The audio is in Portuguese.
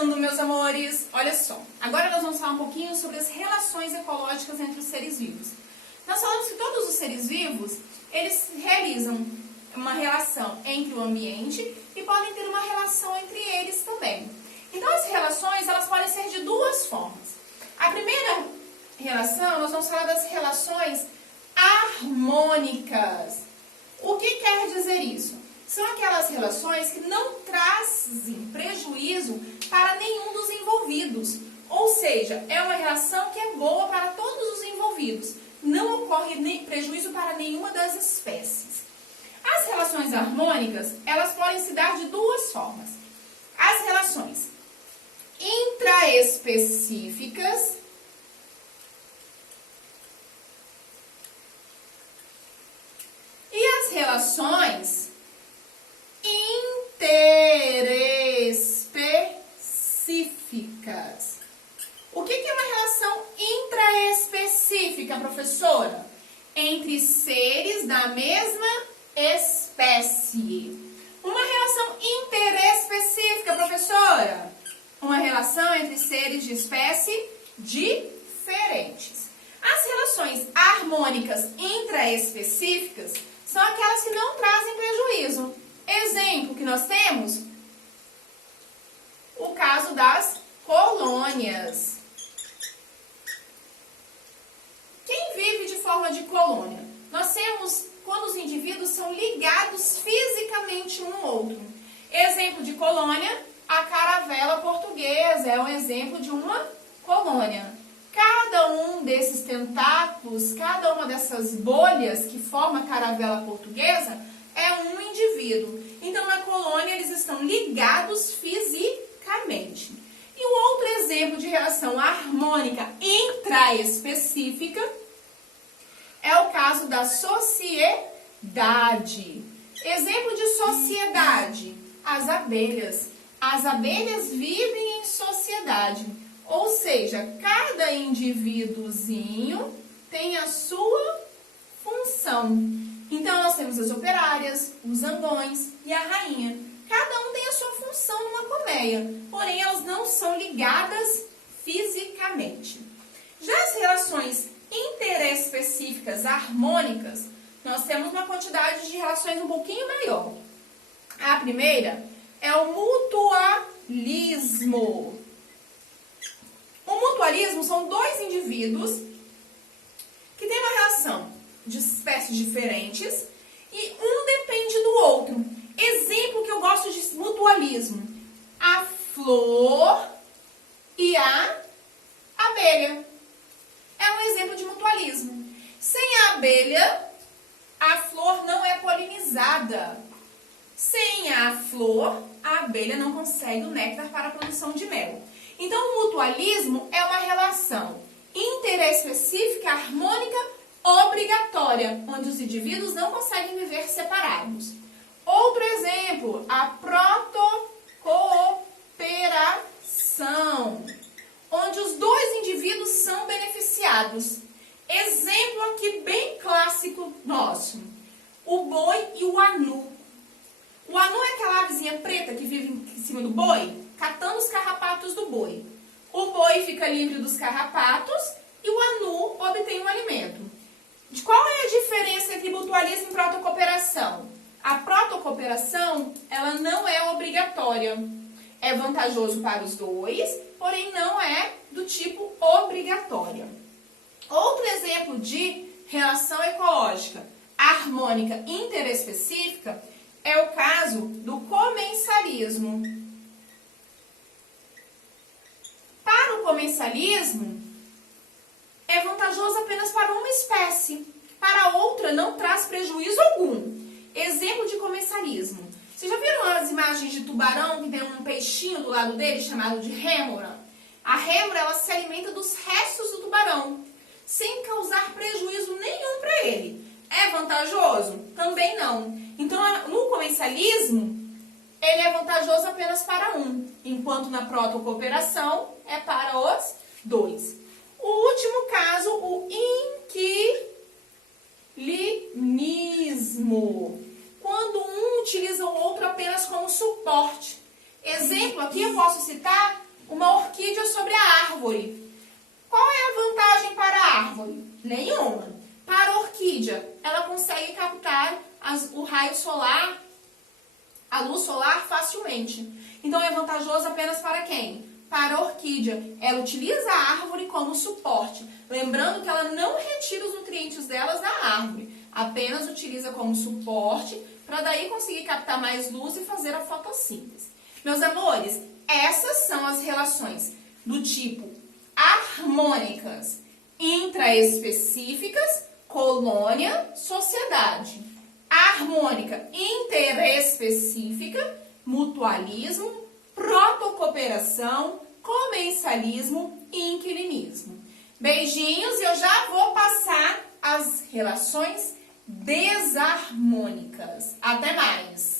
Voltando, meus amores, olha só. Agora nós vamos falar um pouquinho sobre as relações ecológicas entre os seres vivos. Nós falamos que todos os seres vivos, eles realizam uma relação entre o ambiente e podem ter uma relação entre eles também. Então, as relações, elas podem ser de duas formas. A primeira relação, nós vamos falar das relações harmônicas. O que quer dizer isso? São aquelas relações que não trazem prejuízo para nenhum dos envolvidos. Ou seja, é uma relação que é boa para todos os envolvidos. Não ocorre prejuízo para nenhuma das espécies. As relações harmônicas, elas podem se dar de duas formas. As relações intraespecíficas e as relações interespecíficas. O que é uma relação intraespecífica, professora? Entre seres da mesma espécie. Uma relação interespecífica, professora? Uma relação entre seres de espécie diferentes. As relações harmônicas intraespecíficas são aquelas que não trazem prejuízo. Exemplo que nós temos, o caso das colônias. Quem vive de forma de colônia? Nós temos quando os indivíduos são ligados fisicamente um ao outro. Exemplo de colônia, a caravela portuguesa é um exemplo de uma colônia. Cada um desses tentáculos, cada uma dessas bolhas que forma a caravela portuguesa é um indivíduo. Então, na colônia, eles estão ligados fisicamente. E o outro exemplo de relação harmônica intraespecífica é o caso da sociedade. Exemplo de sociedade, as abelhas. As abelhas vivem em sociedade, ou seja, cada indivíduozinho tem a sua função. Então, nós temos as operárias, os zangões e a rainha. Cada um tem a sua função numa colmeia, porém elas não são ligadas fisicamente. Já as relações interespecíficas harmônicas, nós temos uma quantidade de relações um pouquinho maior. A primeira é o mutualismo. O mutualismo são dois indivíduos que têm uma relação de espécies diferentes e um depende do outro. Exemplo que eu gosto de mutualismo: a flor e a abelha. É um exemplo de mutualismo. Sem a abelha, a flor não é polinizada. Sem a flor, a abelha não consegue o néctar para a produção de mel. Então, o mutualismo é uma relação interespecífica, harmônica, obrigatória, onde os indivíduos não conseguem viver separados. Outro exemplo, a protocooperação, onde os dois indivíduos são beneficiados. Exemplo aqui bem clássico nosso, o boi e o anu. O anu é aquela avezinha preta que vive em cima do boi, catando os carrapatos do boi. O boi fica livre dos carrapatos e o anu obtém um alimento. De qual é a diferença entre mutualismo e protocooperação? A protocooperação, ela não é obrigatória. É vantajoso para os dois, porém não é do tipo obrigatória. Outro exemplo de relação ecológica harmônica interespecífica é o caso do comensalismo. Para o comensalismo, é vantajoso apenas para uma espécie. Para a outra, não traz prejuízo algum. Exemplo de comensalismo. Vocês já viram as imagens de tubarão que tem um peixinho do lado dele chamado de rêmora? A rêmora, ela se alimenta dos restos do tubarão, sem causar prejuízo nenhum para ele. É vantajoso? Também não. Então, no comensalismo, ele é vantajoso apenas para um, enquanto na protocooperação é para os dois. O último caso, o inquilinismo, quando um utiliza o outro apenas como suporte. Exemplo aqui eu posso citar uma orquídea sobre a árvore. Qual é a vantagem para a árvore? Nenhuma. Para a orquídea, ela consegue captar o raio solar, a luz solar facilmente. Então é vantajoso apenas para quem? Para a orquídea. Ela utiliza a árvore como suporte. Lembrando que ela não retira os nutrientes delas da árvore. Apenas utiliza como suporte para daí conseguir captar mais luz e fazer a fotossíntese. Meus amores, essas são as relações do tipo harmônicas, intraespecíficas, colônia, sociedade. Harmônica interespecífica, mutualismo, protocooperação, comensalismo e inquilinismo. Beijinhos e eu já vou passar as relações desarmônicas. Até mais!